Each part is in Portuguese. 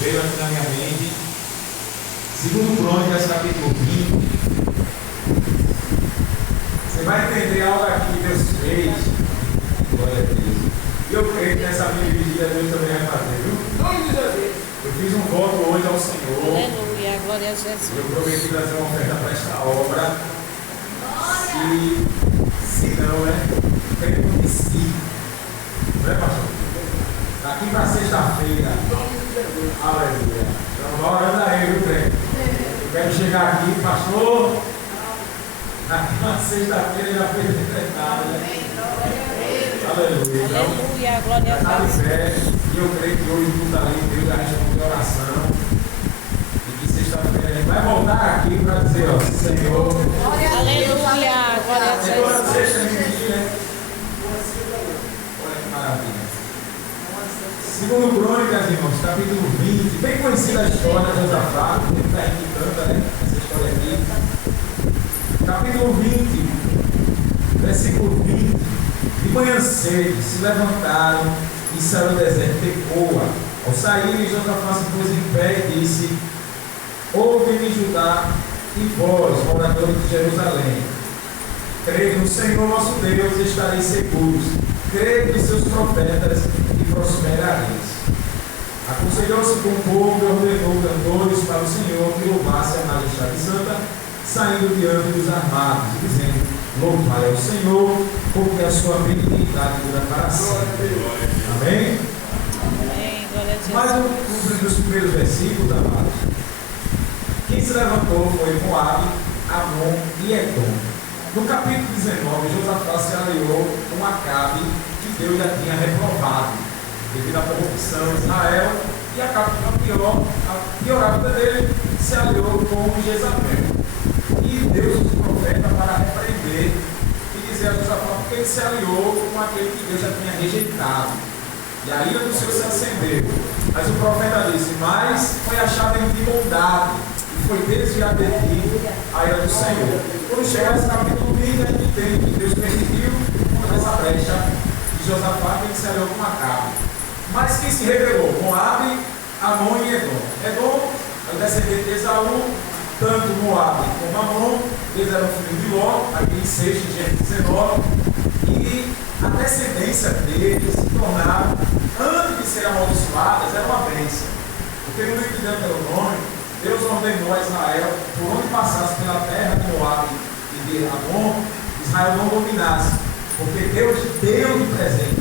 veio aqui na minha mente. Segundo Crônicas, capítulo 20. Você vai entender algo aqui que Deus fez. Glória a Deus. E eu creio que nessa minha vigília Deus também vai fazer, viu? Eu fiz um voto hoje ao Senhor. Aleluia, glória a Jesus. Eu prometi trazer uma oferta para esta obra. Se não, né? Creio que sim. Não é, pastor? Daqui para sexta-feira. Aleluia. Então, vai orando aí, viu, crente? Eu quero chegar aqui, pastor. Daqui para sexta-feira já fez decretado, né? Aleluia. Então, Aleluia, glória a está Deus. de pé. E eu creio que hoje tudo ali, Deus vai responder a oração. E que sexta-feira a gente vai voltar aqui para dizer, ó, Senhor. Aleluia, glória a Agora Jesus. sexta né? Olha que maravilha. Segundo Crônicas, irmãos, capítulo 20, bem conhecida a história de Josafá, que muita gente canta, né? Essa história aqui. Capítulo 20, versículo 20. De manhã cedo se levantaram e saíram do deserto de Tecoa. Ao saírem, Josafá se pôs em pé e disse: Ouve-me, Judá, e vós, moradores de Jerusalém. Creio no Senhor vosso Deus e estareis seguros. Creio nos seus profetas e prosperareis. Aconselhou-se com o povo e ordenou cantores para o Senhor que louvasse a majestade santa, saindo diante dos armados, dizendo: Louvai ao Senhor, porque a sua benignidade dura para sempre. Amém? Amém, glória a Mas Jesus. nos primeiros versículos, amados, quem se levantou foi Moabe, Amon e Edom. No capítulo 19, Josafá se aliou com Acabe, que Deus já tinha reprovado, devido à corrupção de Israel, e Acabe, a piorar a vida dele, se aliou com Jezabel. E Deus os profeta para repreender e dizer a Josafá porque ele se aliou com aquele que Deus já tinha rejeitado. E a ira do Senhor se acendeu. Mas o profeta disse: Mas foi achado em ti bondade, e foi desviado de ti a ira do Senhor. Quando chegar esse capítulo 20, a gente entende que Deus permitiu essa brecha de Josafá, que ele se aliou com Acabe. Mas quem se rebelou? Moabe, Amon e Edom. Edom é o descendente de Esaú, tanto Moabe como Amon, eles eram filhos de Ló, aqui em 6 de Gênesis 19, e a descendência deles se tornaram, antes de serem amaldiçoadas, era uma bênção. Porque no livro de Deuteronômio, Deus ordenou a Israel, por onde passasse pela terra de Moabe e de Amon, Israel não dominasse, porque Deus deu de presente.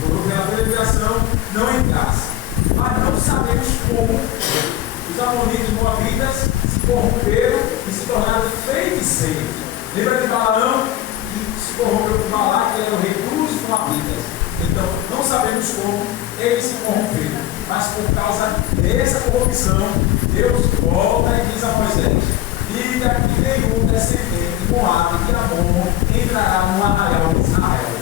Jurou pela peregrinação, não entrasse. Mas não sabemos como os amonitas e moabitas se corromperam e se tornaram feiticeiros. Lembra de Balaão, que se corrompeu com Balaque, que era o rei dos moabitas. Então, não sabemos como eles se corromperam, mas por causa dessa corrupção, Deus volta e diz a Moisés: diga que nenhum descendente de Moabe e Amon entrará no arraial de Israel.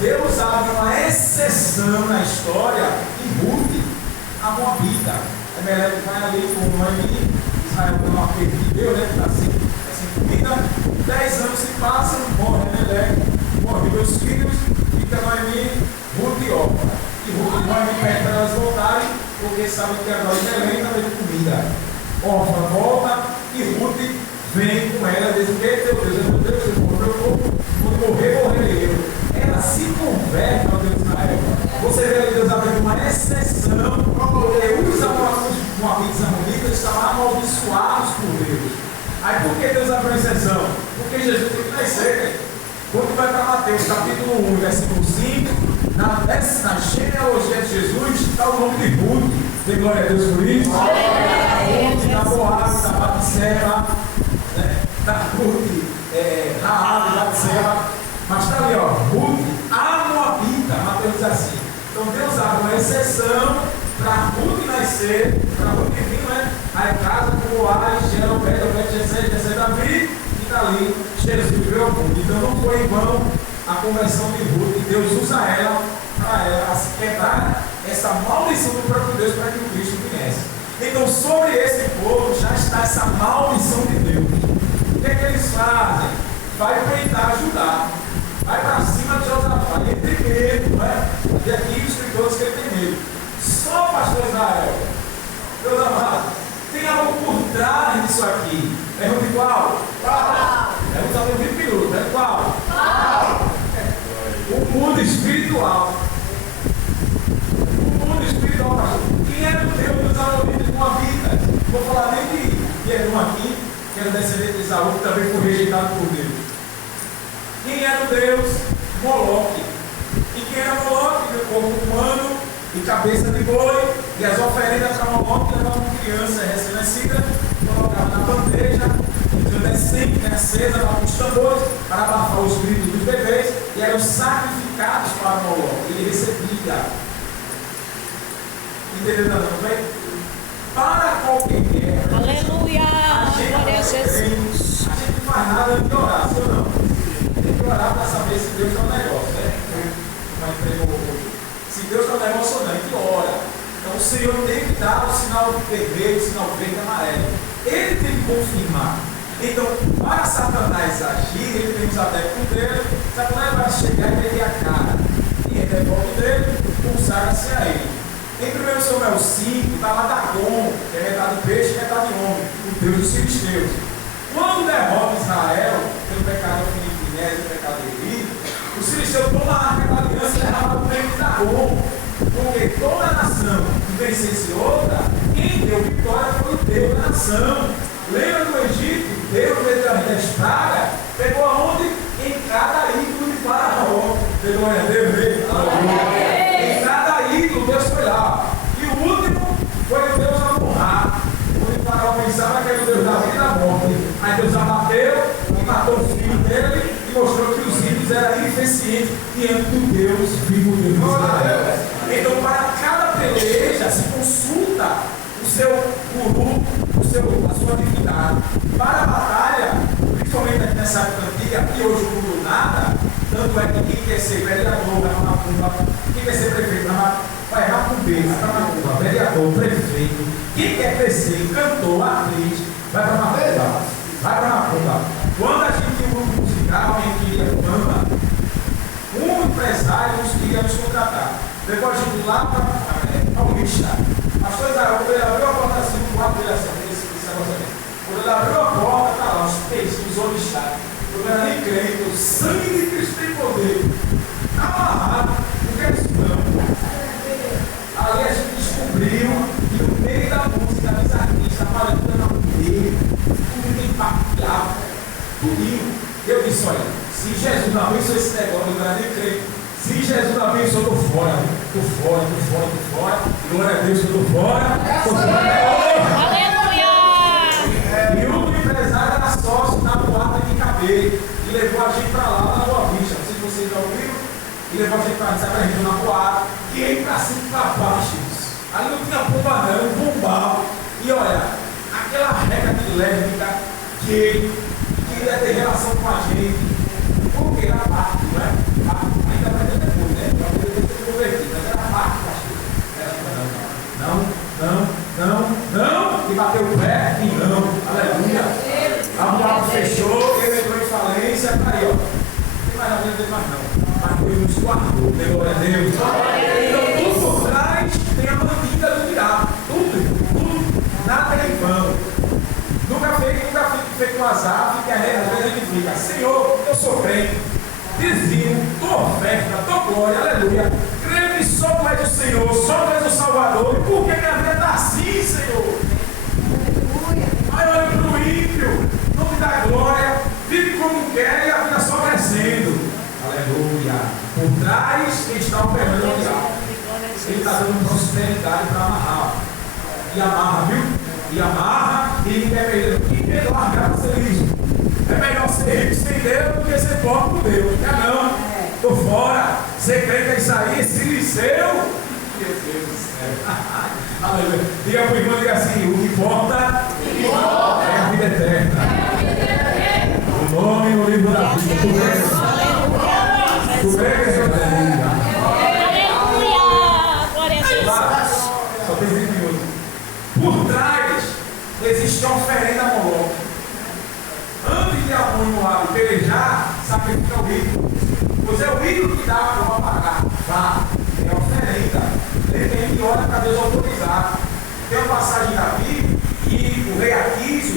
Deus abre uma exceção na história em Ruth, a Moabita. Emelec vai ali com Noemi, Israel não perdeu, né? Está assim comida. 10 anos se passam, morre Emelec, morre meus filhos, fica Noemi, Ruth e Orfa. E Ruth e Noemi pede para elas voltarem, porque sabem que agora em Belém está tendo comida. Orfa volta e Ruth vem com ela, diz: que teu Deus é meu Deus, eu vou meu povo, quando morrer, morrerei eu. Ela se converte ao Deus de Israel. Você vê ali Deus abrindo uma exceção, porque os moabitas amonitas estavam amaldiçoados por Deus. Aí por que Deus abriu exceção? Porque Jesus tem que nascer. Quando vai para Mateus capítulo 1, versículo 5, na genealogia de Jesus está o nome de Ruth. Tem glória a Deus por isso? Ruth, da Moabe, da Batseba, né? Da Ruth, Raab, da Batseba. Mas está ali, ó, Ruth, a Moabita. Mateus diz assim. Então Deus abre uma exceção para Ruth nascer, para Ruth vir, né? Aí casa com Boaz, gera Obed, Obed, Jessé, Davi, e está ali Jesus veio ao mundo. Então não foi em vão a conversão de Ruth, e Deus usa ela para ela quebrar essa maldição do próprio Deus para que o Cristo viesse. Então sobre esse povo já está essa maldição de Deus. O que é que eles fazem? Vai tentar ajudar. Vai para cima de Josafá, ele tem medo, não é? E aqui os escritores que ele tem medo. Só, pastor, pastor Israel? Meus amados, tem algo por trás disso aqui. Pergunta igual? Pergunta só tem 20 minutos. É qual? O mundo espiritual. O mundo espiritual, pastor. Quem é o Deus dos Amoritas com a vida? Vou falar nem de Edom aqui, que era descendente de Esaú, que também foi rejeitado por Deus. Quem era o Deus? Moloque. E quem era Moloque? O corpo humano e cabeça de boi. E as oferendas para Moloque levavam criança recém-nascida, colocavam na bandeja, incandescente, acesa para os tambores, para abafar os gritos dos bebês, e eram sacrificados para Moloque. Ele recebia. Entendeu? Não bem? Para qualquer guerra, Aleluia! Glória a Jesus. A gente não faz nada antes de orar, sim ou não? Tem que orar para saber se Deus está no negócio, né? Como entregou hoje. Se Deus está no negócio ou não, a gente ora. Então o Senhor tem que dar o sinal vermelho, o sinal verde e amarelo. Ele tem que confirmar. Então, para Satanás agir, ele tem os adeptos dele. Satanás vai chegar e meter a cara. E ele devolve dele, consagra-se a ele. Em 1 Samuel 5, está lá Dagon, que é metade peixe e metade homem, o Deus dos filisteus. Quando derrota Israel, pelo pecado de Finés e o pecado de Eli, os filisteus tomam a arca da aliança e derramam o reino de Dagon. Porque toda a nação que vencesse outra, quem deu vitória foi o Deus da nação. Lembra do Egito? Deus, no meio da estrada, pegou aonde? Em cada ídolo de Faraó. Pegou a Deus dele. Em cada ídolo, Deus foi lá. E o último foi o Deus Amorrá. Onde o Faraó pensava que era o Deus da vida e da morte. Aí Deus abateu e matou o filho dele e mostrou que os ídolos eram ineficientes diante do Deus vivo de Israel. Então, para cada peleja, se consulta o seu guru, a sua divindade. Para a batalha, principalmente aqui nessa época antiga, que hoje não mudou nada, tanto é que quem quer ser vereador, vai para Macumba, quem quer ser prefeito, vai para Macumbeira, vai para Macumba, vereador, prefeito, quem quer crescer, cantor, atriz, vai para Macumba, vai para Macumba. Quando a gente tinha um grupo musical, a gente queria fama, um empresário nos queria nos contratar. Depois a gente lá para Paulista. Pastor Israel, quando ele abriu a porta assim, no quarto dele assim, quando ele abriu a porta, está lá, os peixes, os olhos estavam. Eu não era nem crente, o sangue de Cristo tem poder. Está amarrado, não quer isso não. Ali a gente descobriu que no meio da música, dos artistas, aparecendo na poder, tudo tem papiado, tudinho. Eu disse, olha, se Jesus não abençoou esse negócio, eu não era nem crente. Se Jesus não abençoou, eu estou fora. Glória a Deus, eu estou fora. Aleluia! E o empresário era sócio na boate de cabelo. E levou a gente para lá, na Boa Vista. Não sei se vocês já ouviram. E levou a gente para a região na boate. E aí para cima e para baixo. Ali não tinha pomba não, bombava. E olha, aquela regra de lésbica que ele queria ter relação com a gente. Porque era parte, não é? Ainda vai ter depois, né? Para poder ter convertido. Mas era parte, pastor. Não. E bateu o pé e não. Aleluia. A boate fechou, ele entrou em falência. Está aí, ó. Não tem mais nada a ver mais não. Mas Deus nos guardou. Glória a Deus. Então, tudo por trás tem a mandinga do diabo. Tudo. Nada é em vão. Nunca fique feito um azar, que às vezes a gente fica, Senhor, eu sou crente, dizimo, dou oferta, dou glória, aleluia. Creio que só tu és o Senhor, só tu és o Salvador. E por que minha vida está assim, Senhor? Aí olha para o ímpio, não me dá glória, vive como quer e a vida só crescendo. Aleluia. Por trás está operando o diabo. Ele está dando prosperidade para amarrar. E amarra, viu? E amarra e ninguém quer perder. Quem quer largar para ser rico? É melhor ser rico sem Deus do que ser pobre com Deus. Não. Estou fora. Ser crente é isso aí, esse liceu. Meu Deus do céu. Aleluia. Diga para o irmão, diga assim: o que importa é a vida eterna. O nome no livro da vida. Tu vês? Aleluia! Glória a Deus! Só tem 20 minutos. Por trás existe uma oferenda a Moloque. Antes de Amon e Moabe pelejar, sacrifica o ídolo. Pois é o ídolo que dá para pagar. Vá, é a oferenda. Ele tem que olhar para Deus autorizar.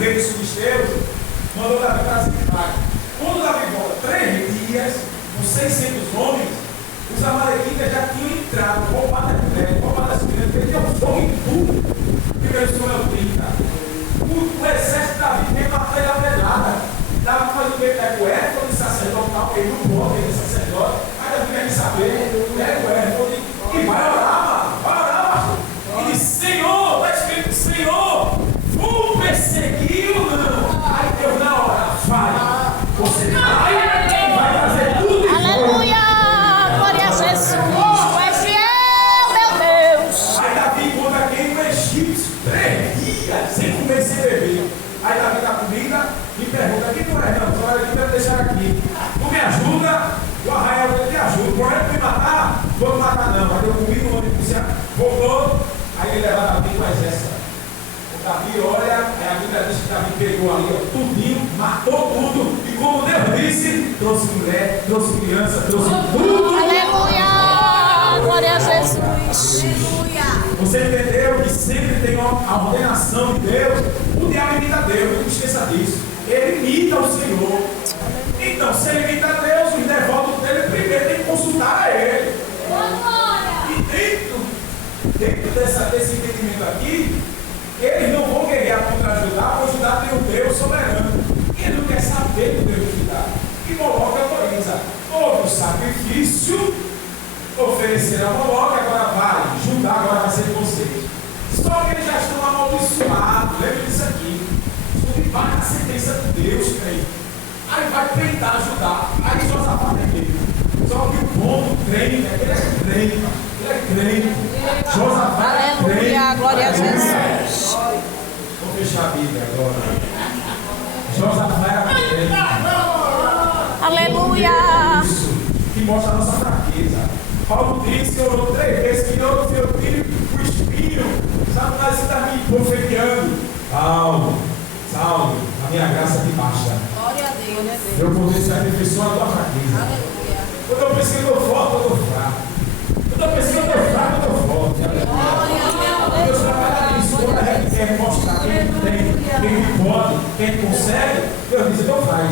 rei dos filisteus, mandou Davi para Ziclag. Quando Davi volta 3 dias, com 600 homens, os amalequitas já tinham entrado, roubado as mulheres, roubado as crianças, perdiam fogo em tudo. 1 Samuel 30. O exército de Davi veio matar ele a pedrada. Davi faz o que? Pega o éfode sacerdotal, ele não pode, ele é sacerdote, mas Davi quer saber, pega o éfode e vai orar, mano. Vai orar, pastor. E diz: Senhor, está escrito: Senhor, vou perseguir ou não? Aí Deus na hora, vai. Você vai e vai fazer tudo isso. Aleluia! Glória a Jesus! Tu és fiel, meu Deus! Aí Davi encontra quem? Um egípcio. 3 dias sem comer, sem beber. Aí Davi dá comida e pergunta: quem tu és? Não, só eu quero deixar aqui. Tu me ajuda? O arraial te ajuda. Por exemplo, me matar? Vou me matar não. Aí eu comi no nome do voltou. Aí ele leva Davi com o exército. O Davi olha, aí a Bíblia diz que Davi pegou ali, ó, tudinho, matou tudo. E como Deus disse, trouxe mulher, trouxe criança, trouxe tudo. Aleluia! Glória a Jesus! Você entendeu que sempre tem a ordenação de Deus? O diabo imita Deus, não esqueça disso. Ele imita o Senhor. Então, se ele imita Deus, os devotos dele primeiro tem que consultar a ele. E dentro desse entendimento aqui, eles não vão guerrear contra Judá, porque Judá tem um Deus soberano. E ele não quer saber do Deus de Judá. E Moloque autoriza. Houve o sacrifício, oferecer a Moloque, agora vai. Judá agora vai ser de vocês. Só que eles já estão amaldiçoados. Lembra disso aqui. Tudo vai na sentença de Deus, crente. Aí vai tentar Judá. Aí Josafá tem medo. Só que o bom do crente é que ele é crente. Ele é crente. Josafá é crente. Aleluia! Glória a Jesus! Vou fechar a Bíblia agora. Josafá era crente. Aleluia! Isso que mostra a nossa fraqueza. Paulo disse que orou 3 vezes, que orou seu filho, o espinho. Satanás está me profetizando. Saulo, a minha graça te basta. Glória a Deus. Meu poder se aperfeiçoa a tua fraqueza. Aleluia. Quando eu penso que eu estou forte, eu estou fraco. Quando eu penso que eu estou fraco, eu estou forte. Deus trabalha nisso. Quando a gente quer mostrar quem tem, quem pode, quem consegue, Deus diz: então faz.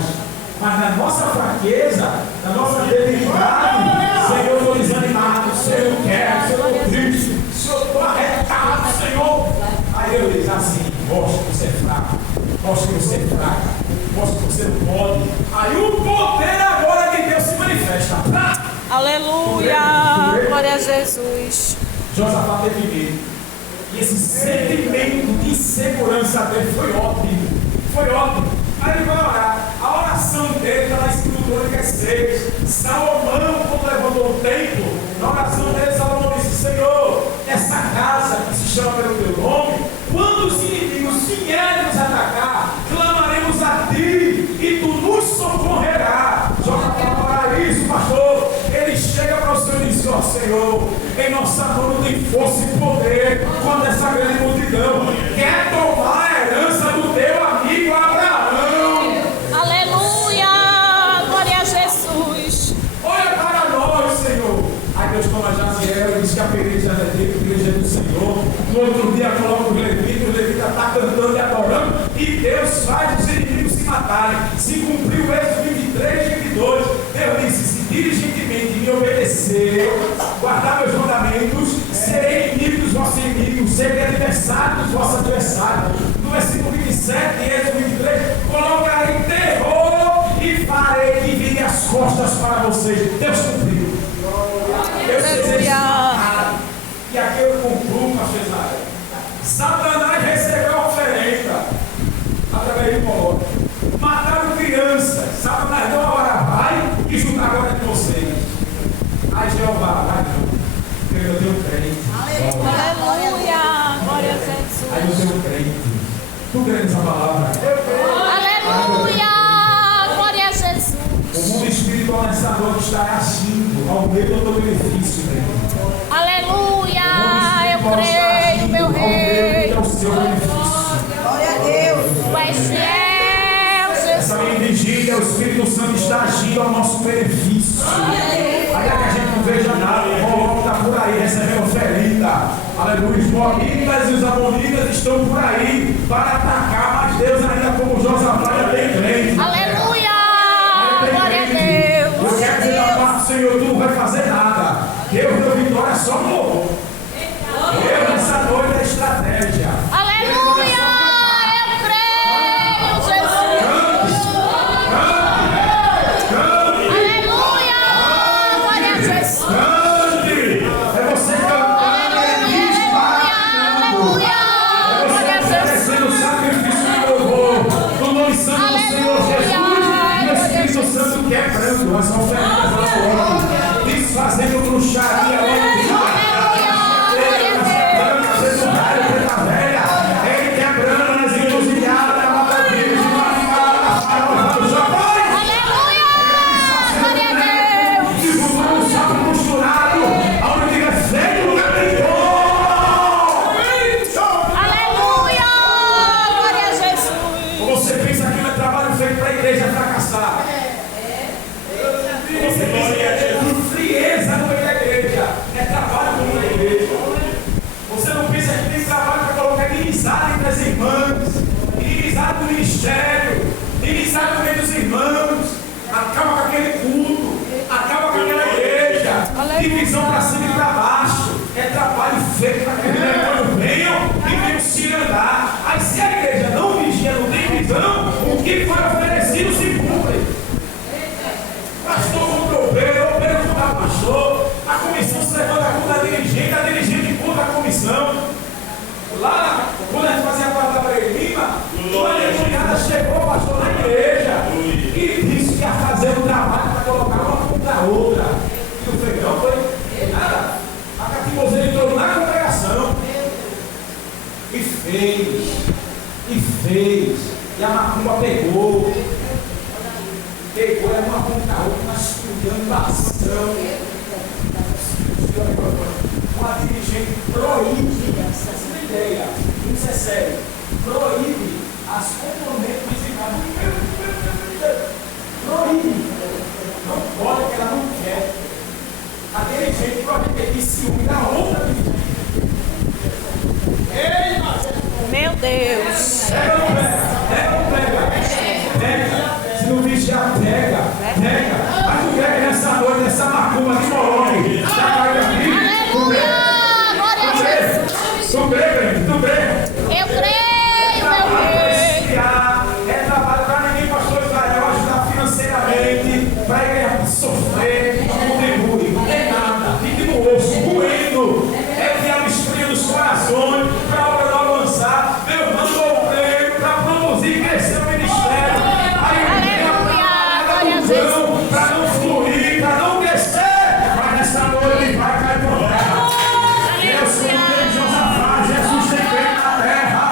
Mas na nossa fraqueza, na nossa debilidade, Senhor, eu estou desanimado, Senhor, eu quero, Senhor, eu estou triste, Senhor, eu estou arretado, Senhor. Aí eu diz assim: mostra que você é fraco, mostra que você é fraca, mostra que você não pode. Aí o poder agora de Deus se manifesta. Aleluia! Glória a Jesus! Josafá teve medo. E esse sentimento de insegurança dele foi ótimo. Foi ótimo. Aí ele vai orar. A oração dele está na Escritura, 6. Salomão, quando levantou o templo, na oração dele, Salomão disse: Senhor, essa casa que se chama pelo teu nome, quando os inimigos vierem nos atacar, clamaremos a ti e tu nos socorrerás. Joga para orar isso, pastor. Ele chega para o Senhor e diz: ó Senhor, em nossa mão não tem força e poder quando essa grande multidão quer tomar a herança do teu amigo Abraão. Aleluia! Glória a Jesus! Olha para nós, Senhor. Aí Deus toma Jaziel e diz que a igreja é dele, a igreja é do Senhor. No outro dia coloca os levitas está cantando e adorando, e Deus faz os inimigos se matarem. Se cumpriu o Êxodo 23 e 22, Deus disse: se diligentemente me obedecer, guardar meus mandamentos, serei inimigo dos vossos inimigos, serei adversário dos vossos adversários. No versículo 27, Êxodo 23, colocarei terror e farei que virem as costas para vocês. Deus cumpriu. Deus fez. E aqui eu concluo, pastor Israel. Satanás recebeu a oferenda através de Moloque. Mataram crianças. Satanás deu a hora, vai e juntar agora de vocês. Aí Jeová, vai não. Porque eu tenho crente. Aleluia! Glória a Jesus! Aí eu tenho crente. Tu crê nessa palavra? Aleluia! Glória a Jesus! O mundo espiritual nessa noite está agindo ao meu do teu benefício, crente. Aleluia! Eu creio, meu rei! É o seu benefício. Glória a Deus. Tu és fiel, Jesus! Essa minha vigília, o Espírito Santo está agindo ao nosso benefício. Ainda que a gente não veja nada, o Moloque está por aí recebendo oferenda. Aleluia. Os moabitas e os amonitas estão por aí para atacar, mas Deus ainda, como Josafá, já tem crente. Aleluia! Glória a Deus! Eu quero dizer da parte do Senhor, tu não vai fazer nada. Deus deu vitória só no louvor. Deus nessa noite é estratégia. Aleluia! Eu creio, Jesus! Aleluia! Glória a Jesus! Cante! É você cantando, é disparando. Aleluia! Glória a É você Jesus! oferecendo o sacrifício de louvor no nome santo do Senhor Jesus. E o Espírito Santo quebrando as ofertas ao homem, desfazendo bruxaria, entre as irmãs, inimizade do ministério, inimizade no meio dos irmãos, acaba com aquele culto, acaba com aquela igreja, divisão para cima e para baixo, é trabalho feito para que os demônios venham e venham se andar. Aí se a igreja não vigia, não tem visão, o que foi oferecido se cumpre. Pastor contra o obreiro contra o pastor, a comissão se levanta contra a dirigente contra a comissão. Lá, quando a gente fazia a palavra em Lima, uma endemoniada chegou, pastor, na igreja e disse que ia fazer um trabalho para colocar uma contra a outra. E o feijão foi nada. A catimoseira entrou na congregação e fez. E a macumba pegou uma contra a outra, uma esculhambação. Uma dirigente proíbe, essa ideia, isso é sério, proíbe as componentes musicais. Proíbe. Não pode, que ela não quer. A dirigente proíbe que ciúme da outra dirigente. Ei, Meu Deus! pega ou não pega? Pega. Se não vigiar, pega. Mas tu pega nessa noite, nessa macumba de Moroni. Já caiu aqui. Aleluia! Glória a Jesus! Tu crê? Eu creio, meu Deus! É trabalho para ninguém, pastor Israel, ajudar financeiramente, para a igreja sofrer, contribuir. Não tem nada, fique no osso, moendo. É o diabo esfria dos corações, para a obra não avançar. Deus mandou o prêmio para produzir e crescer o ministério. Para não fluir, para não crescer. Mas nessa noite vai cair por terra. Deus tem Josafá, Jesus tem feito na terra.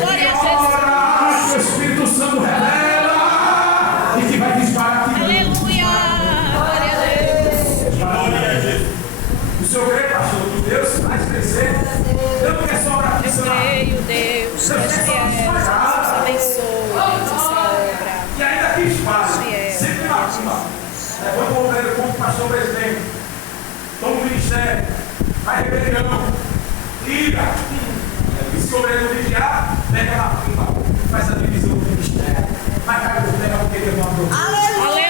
Glória a Jesus! Que o Espírito Santo revela e que vai disparar aqui. Aleluia! Glória a Deus! O Senhor crê, pastor, que Deus faz crescer. Deus não quer só orar aqui, Senhor. Creio, Deus! Deus quer só nos pagar. Abençoe essa obra. E ainda que espalhe, sempre na cima. Levanta o obreiro como pastor presidente. Toma o ministério. Faz rebelião. Liga. E se o obreiro vigiar, pega na cima. Faz a divisão do ministério. Mas cara, Deus pega porque Deus não aprovou. Aleluia!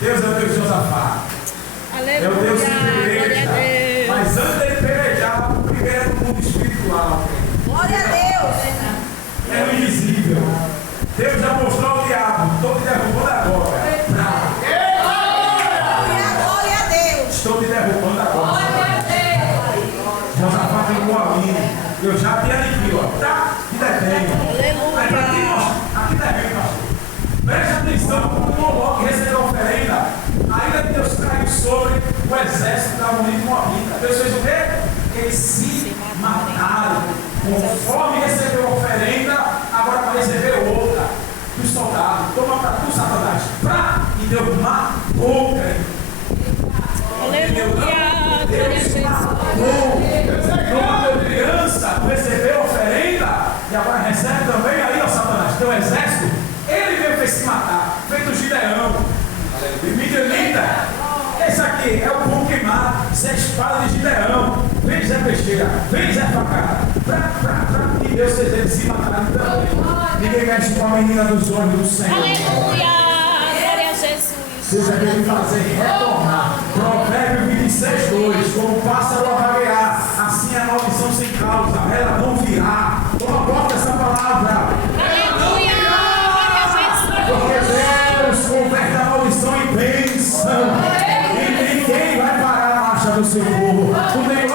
Deus é o Deus de Josafá. É o Deus que peleja. Mas antes de pelejar, primeiro no mundo espiritual. Glória a Deus! É o invisível. Deus já mostrou ao diabo. Estou te derrubando agora. Glória a Deus! Estou te derrubando agora. Josafá pegou a mim. Eu já te aniquilo, ó. Tá? Te detenho. Aí pra ti, aqui detenho, pastor. Preste atenção como Moloque recebeu a oferenda. Ainda Deus caiu sobre o exército da Amonita e Moabita. Deus fez o quê? Eles se mataram. Conforme recebeu a oferenda, agora vai receber outra dos soldados. Toma para tu, Satanás. E Deus matou o crente. Aleluia! Deus matou. Quando criança recebeu a oferenda e agora recebe também aí, ó Satanás, teu exército, ele veio fez se matar, feito Gideão. E Midianita, esse aqui é o pão queimado, se a espada besteira. Vem, Zé Facada. E Deus seja de se matar também. Ninguém mexe com a menina dos olhos do Senhor. Aleluia. Glória a Jesus. Seja Ele fazer retornar. Provérbio 26:2. Como o pássaro a vaguear, assim a maldição sem causa, ela não virá. Toma conta dessa palavra. Aleluia. Glória a Jesus. Porque Deus converte a maldição em bênção. E ninguém vai parar a marcha do seu povo. Tu tem